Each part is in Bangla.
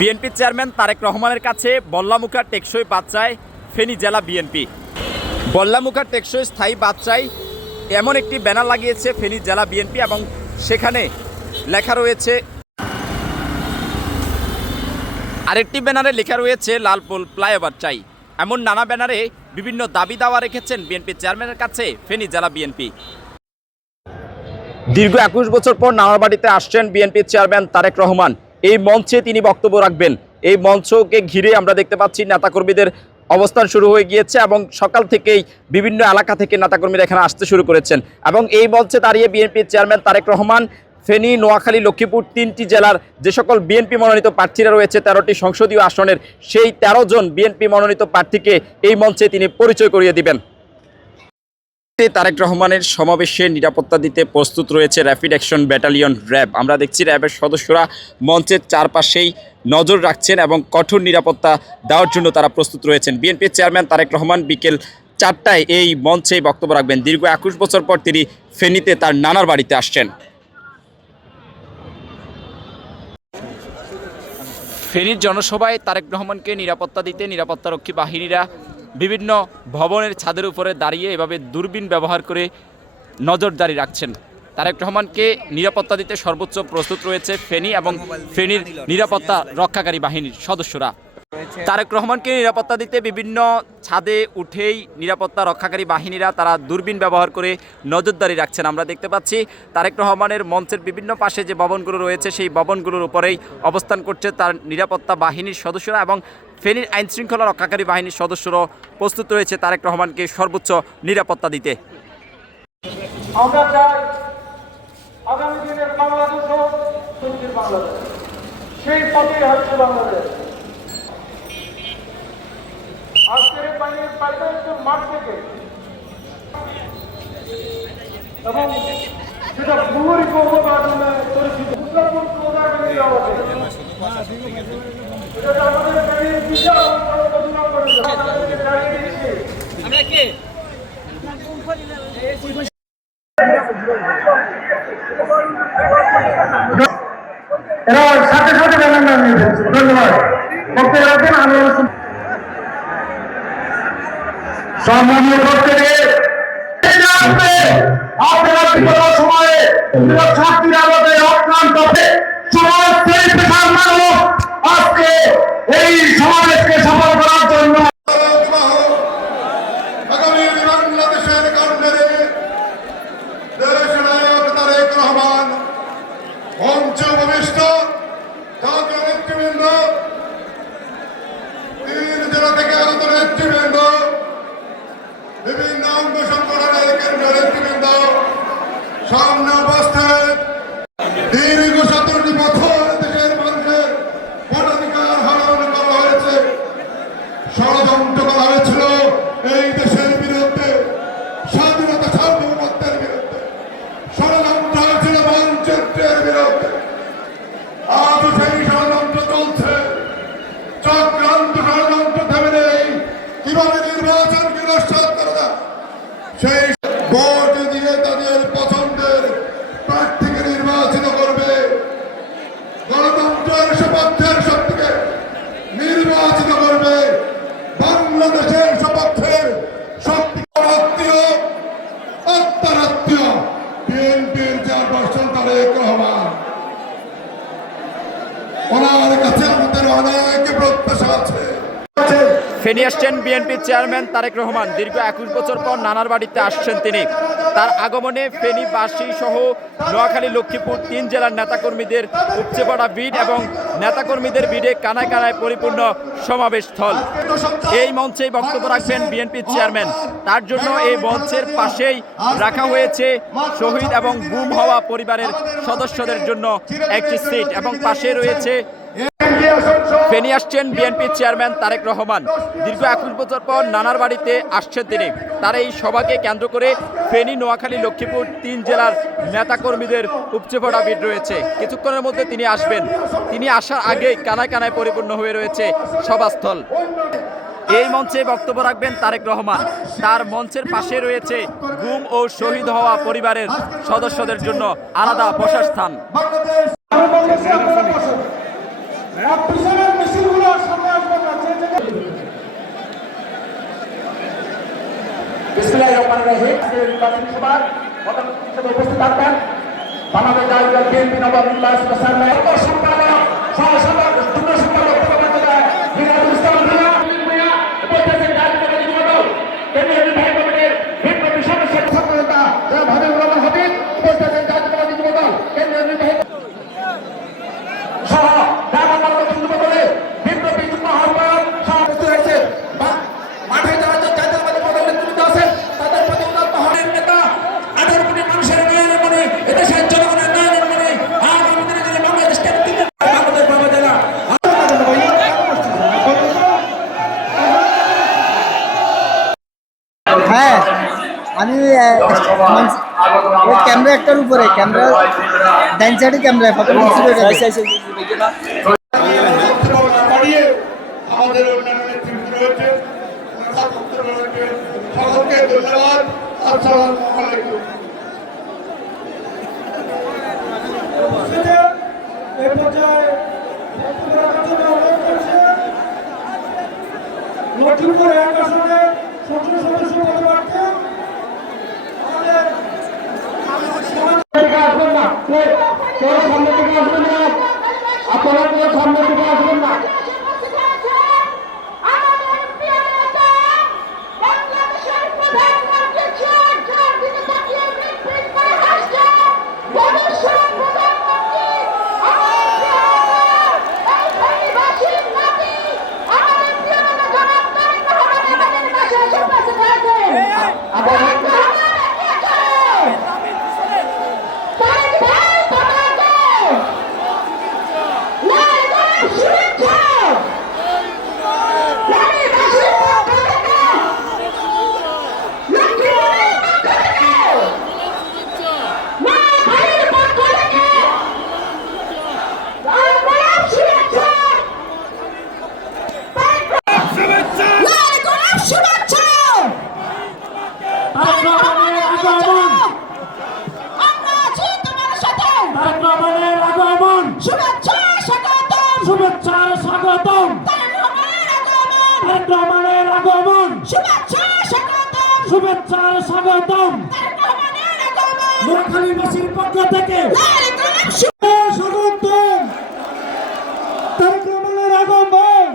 বিএনপি চেয়ারম্যান তারেক রহমানের কাছে বল্লামুখা টেকসই বাদ চায় ফেনী জেলা বিএনপি। বল্লামুখা টেকসই স্থায়ী বাদ চাই এমন একটি ব্যানার লাগিয়েছে ফেনী জেলা বিএনপি এবং সেখানে লেখা রয়েছে, আরেকটি ব্যানারে লেখা রয়েছে লালপুল ফ্লাইওভার চাই। এমন নানা ব্যানারে বিভিন্ন দাবি দাওয়া রেখেছেন বিএনপি চেয়ারম্যানের কাছে ফেনী জেলা বিএনপি। দীর্ঘ 21 বছর পর নানারবাড়িতে আসছেন বিএনপি চেয়ারম্যান তারেক রহমান। এই মঞ্চে তিনি বক্তব্য রাখবেন। এই মঞ্চকে ঘিরে আমরা দেখতে পাচ্ছি নেতাকর্মীদের অবস্থান শুরু হয়ে গিয়েছে এবং সকাল থেকেই বিভিন্ন এলাকা থেকে নেতাকর্মীরা এখানে আসতে শুরু করেছেন এবং এই মঞ্চে দাঁড়িয়ে বিএনপি চেয়ারম্যান তারেক রহমান ফেনী, নোয়াখালী, লক্ষ্মীপুর 3টি জেলার যে সকল বিএনপি মনোনীত প্রার্থীরা রয়েছে 13টি সংসদীয় আসনের সেই 13 জন বিএনপি মনোনীত প্রার্থীকে এই মঞ্চে তিনি পরিচয় করিয়ে দিবেন। তারেক রহমানের সমাবেশে নিরাপত্তা দিতে প্রস্তুত রয়েছে র্যাপিড অ্যাকশন ব্যাটালিয়ন র্যাব। আমরা দেখছি র্যাবের সদস্যরা মঞ্চের চারপাশেই নজর রাখছেন এবং কঠোর নিরাপত্তা দেওয়ার জন্য তারা প্রস্তুত রয়েছেন। বিএনপির চেয়ারম্যান তারেক রহমান বিকেল 4টায় এই মঞ্চে বক্তব্য রাখবেন। দীর্ঘ 21 বছর পর তিনি ফেনীতে তার নানার বাড়িতে আসছেন। ফেনীর জনসভায় তারেক রহমানকে নিরাপত্তা দিতে নিরাপত্তারক্ষী বাহিনীরা বিভিন্ন ভবনের ছাদের উপরে দাঁড়িয়ে এভাবে দূরবীন ব্যবহার করে নজরদারি রাখছেন। তারেক রহমানকে নিরাপত্তা দিতে সর্বোচ্চ প্রস্তুত রয়েছে ফেনী এবং ফেনীর নিরাপত্তা রক্ষাকারী বাহিনীর সদস্যরা। তারেক রহমানকে নিরাপত্তা দিতে বিভিন্ন ছাদে উঠেই নিরাপত্তা রক্ষাকারী বাহিনীরা তারা দূরবীন ব্যবহার করে নজরদারি রাখছেন। আমরা দেখতে পাচ্ছি তারেক রহমানের মঞ্চের বিভিন্ন পাশে যে ভবনগুলো রয়েছে সেই ভবনগুলোর উপরেই অবস্থান করছে তার নিরাপত্তা বাহিনীর সদস্যরা এবং ফেনীর আইনশৃঙ্খলা রক্ষাকারী বাহিনীর সদস্যরাও প্রস্তুত রয়েছে তারেক রহমানকে সর্বোচ্চ নিরাপত্তা দিতে। আমরা চাই আগামী দিনের বাংলাদেশ হোক সুন্দর বাংলাদেশ, সেই পথেই হচ্ছে বাংলাদেশ। আজকের পাইলটপুর মাঠ থেকে এবং সেটা ভুরি কর্মকাণ্ডে পরিচিত মুসলমান প্রোগ্রামে দেওয়া হবে। এটা আমাদের বিচার ঘোষণা করে আমরা কে এরা সাথে সাথে ধন্যবাদ বক্তব্য রাখবেন। আমি সম্মানীয় প্রত্যেকে আপনারা বিগত সময়ে ছাত্রীর আমাদের অক্লান্ত সমাজের পেশার মানুষ আজকে এই সমাবেশকে সফল করার জন্য আগামী বাংলাদেশের কাণ্ডে দেশ নায়ক তারেক রহমান মঞ্চ ভূমিষ্ঠ জাতীয় নেতৃবৃন্দ, 3 জেলা থেকে আগত নেতৃবৃন্দ, বিভিন্ন অঙ্গ সংগঠনের কেন্দ্রীয় নেতৃবৃন্দ সামনে উপস্থিত। দীর্ঘ 17টি বছর দেশের মানুষের ভোটাধিকার হরণ করা হয়েছে, ষড়যন্ত্র করা হয়েছিল এই দেশের বিরুদ্ধে, স্বাধীনতা সার্বভৌমত্বের বিরুদ্ধে, ষড়যন্ত্র হয়েছিল মানচিত্রের বিরুদ্ধে। আজ সেই ষড়যন্ত্র চলছে, চক্রান্ত ষড়যন্ত্র থেমে নেই। কিভাবে নির্বাচনকে নস্যাৎ করা যায়, সেই ভোট দিয়ে তাদের পছন্দের প্রার্থীকে নির্বাচিত করবে, গণতন্ত্রের সপক্ষের শক্তিকে নির্বাচিত করবে, বাংলাদেশের সপক্ষের শক্তি আত্মীয় আত্মারাত্মীয় বিএনপির চেয়ারপারসন তারেক রহমান। ওনার কাছে আমাদের অনেক প্রত্যাশা আছে। ফেনী আসছেন বিএনপির চেয়ারম্যান তারেক রহমান। দীর্ঘ 21 বছর পর নানার বাড়িতে আসছেন তিনি। তার আগমনে ফেনীবাসী সহ নোয়াখালী, লক্ষ্মীপুর 3 জেলার নেতাকর্মীদের উপচে পড়া ভিড় এবং নেতাকর্মীদের ভিড়ে কানায় কানায় পরিপূর্ণ সমাবেশ স্থল। এই মঞ্চেই বক্তব্য রাখবেন বিএনপির চেয়ারম্যান। তার জন্য এই মঞ্চের পাশেই রাখা হয়েছে শহীদ এবং গুম হওয়া পরিবারের সদস্যদের জন্য একটি সিট এবং পাশে রয়েছে। ফেনী আসছেন বিএনপির চেয়ারম্যান তারেক রহমান। দীর্ঘ 21 বছর পর নানার বাড়িতে আসছেন তিনি। তার এই সভাকে কেন্দ্র করে ফেনী, নোয়াখালী, লক্ষ্মীপুর 3 জেলার নেতাকর্মীদের উপচে পড়া ভিড় রয়েছে। কিছুক্ষণের মধ্যে তিনি আসবেন। তিনি আসার আগেই কানায় কানায় পরিপূর্ণ হয়ে রয়েছে সভাস্থল। এই মঞ্চে বক্তব্য রাখবেন তারেক রহমান। তার মঞ্চের পাশে রয়েছে গুম ও শহীদ হওয়া পরিবারের সদস্যদের জন্য আলাদা বসার স্থান। নির্বাচনী সভার প্রধান অতিথি হিসেবে উপস্থিত থাকবেন বাংলাদেশ জাতীয় বিএনপি নবনির্বাচিত সম্পাদক সহ সম্পাদক যুগ্ম সম্পাদক মিরাজুল ইসলাম ভূঁইয়া উপস্থিত জাতীয়তাবাদী যুবদল কেন্দ্রীয় নির্বাহী কমিটির বিপ্লবী সদস্য ছাত্রনেতা জনাব হাবিবুর রহমান হাবিব উপস্থিত জাতীয়তাবাদী যুবদল কেন্দ্রীয় নির্বাহী সহ ঢাকা মহানগর যুবদলের বিপ্লবী যুগ্ম আহ্বায়ক সহ উপস্থিত হয়েছে মাঠে যারা জাতীয়তাবাদী দলের নেতৃত্ব আছেন তাদের প্রতি উদাত্ত হনের নেতা 18 কোটি মানুষের উন্নয়নের মনে এদেশের জনগণের উন্নয়নের মনে আগামী দিনে যদি বাংলাদেশকে বাংলাদেশ পাওয়া যায় না। হ্যাঁ আমি ক্যামেরা একটার উপরে ক্যামেরা ডাইন সাইডে ক্যামেরা ফটো দাঁড়িয়ে আমাদের অন্যান্য নেতৃত্ব রয়েছে সকলকে ধন্যবাদ। আসসালামু আলাইকুম। এই পর্যায়ে লক্ষ্মীপুর এক আসনে সংসদ সদস্য পদপ্রার্থী আমাদের আসবেন না, কেউ সামনে থেকে আসবেন না, আপনারা কেউ সামনে থেকে আসবেন না। শুভেচ্ছার স্বাগতম রহমানের আগমন শুভেচ্ছার স্বাগতম নোয়াখালীবাসীর পক্ষ থেকে স্বাগতম তারেক রহমানের আগমন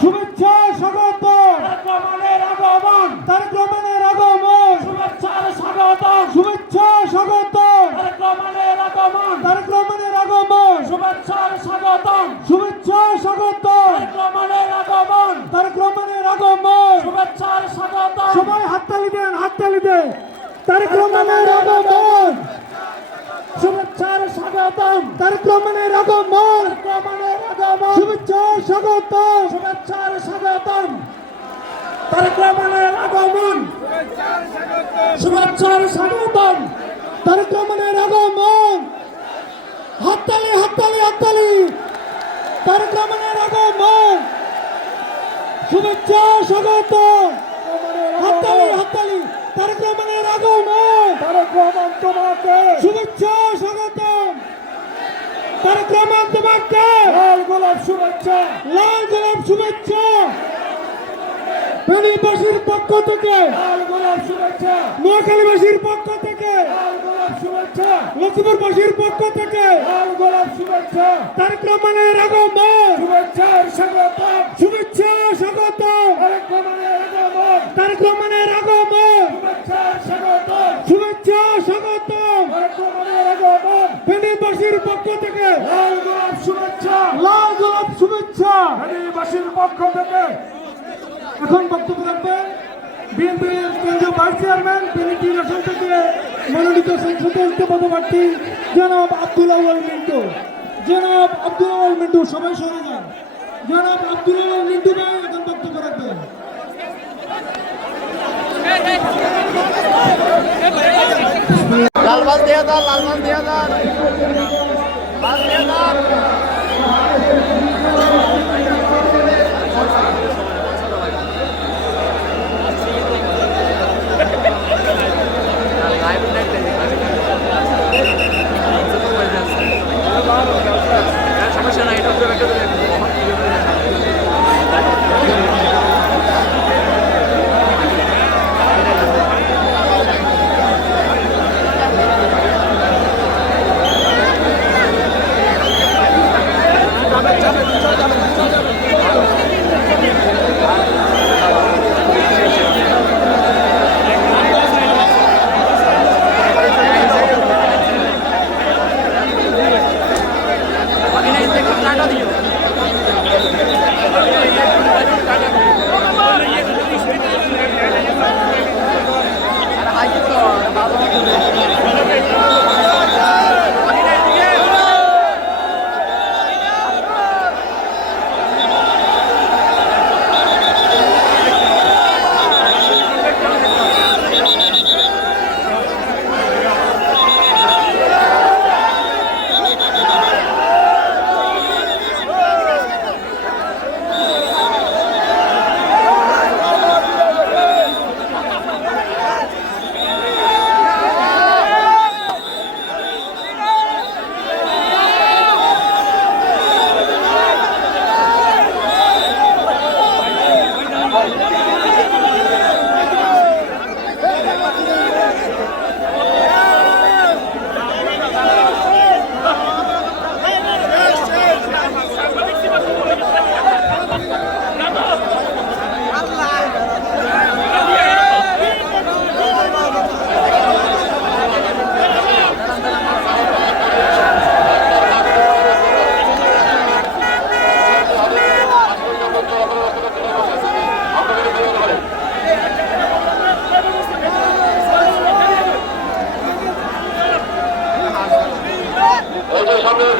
শুভেচ্ছা স্বাগতম রহমানের আগমন তারেক রহমানের আগমন শুভেচ্ছার স্বাগতম শুভেচ্ছা স্বাগতম তারেক রহমানের আগমন তারেক রহমানের আগমন শুভেচ্ছার স্বাগতম শুভেচ্ছা স্বাগতম তারেক রহমানের আগমন তারেক রহমানের আগমন শুভেচ্ছার স্বাগতম সবাই হাততালি দেন তারেক রহমানের আগমন শুভেচ্ছার স্বাগতম তারেক রহমানের আগমন শুভেচ্ছার স্বাগতম শুভেচ্ছার স্বাগতম তারেক রহমানের আগমন শুভেচ্ছার স্বাগতম তারেক রহমানের আগমন হাততালি তারেক রহমানের আগমন শুভেচ্ছা স্বাগতম হাততালি তারেক রহমানের আগমন তারেক রহমান তোমাকে শুভেচ্ছা স্বাগতম তারেক রহমান তোমাকে লাল গোলাপ শুভেচ্ছা ফেনীবাসীর পক্ষ থেকে লাল গোলাপ শুভেচ্ছা নোয়াখালীবাসীর পক্ষ থেকে লাল গোলাপ শুভেচ্ছা লক্ষ্মীপুরবাসীর পক্ষ থেকে লাল গোলাপ শুভেচ্ছা তারেক রহমানের আগমন শুভেচ্ছার স্বাগতম তারেক রহমানের আগমন শুভেচ্ছা স্বাগতম ফেনীবাসীর পক্ষ থেকে লাল গোলাপ শুভেচ্ছা ফেনীবাসীর পক্ষ থেকে। এখন বক্তব্য রাখবেন বিএনপির কেন্দ্রীয় ভাইস চেয়ারম্যান ফেনী তিন আসন থেকে মনোনীত সংসদীয় পদপ্রার্থী জনাব আব্দুল আউয়াল মিন্টু সবাই সরে যান। জনাব আব্দুল আউয়াল মিন্টু ভাই এখন বক্তব্য রাখবেন। লাল বাস দিয়ে দাও, লাল বাস দিয়ে দাও, বাস দিয়ে দাও। সমস্যা নাই, এটা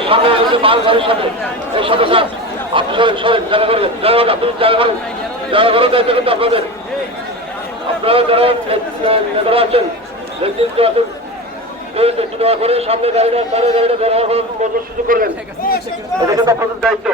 সামনে মাল গাড়ির সামনে এই সাথে স্যার আপনি সরেন জায়গা করবেন আপনি জায়গা করেন দায়িত্ব কিন্তু আপনাদের আপনারা যারা নেতারা আছেন নেতৃত্ব আছেন একটু দয়া করে সামনে গাড়িটা বের হওয়ার মতো সুযোগ করবেন এটা কিন্তু আপনাদের দায়িত্ব।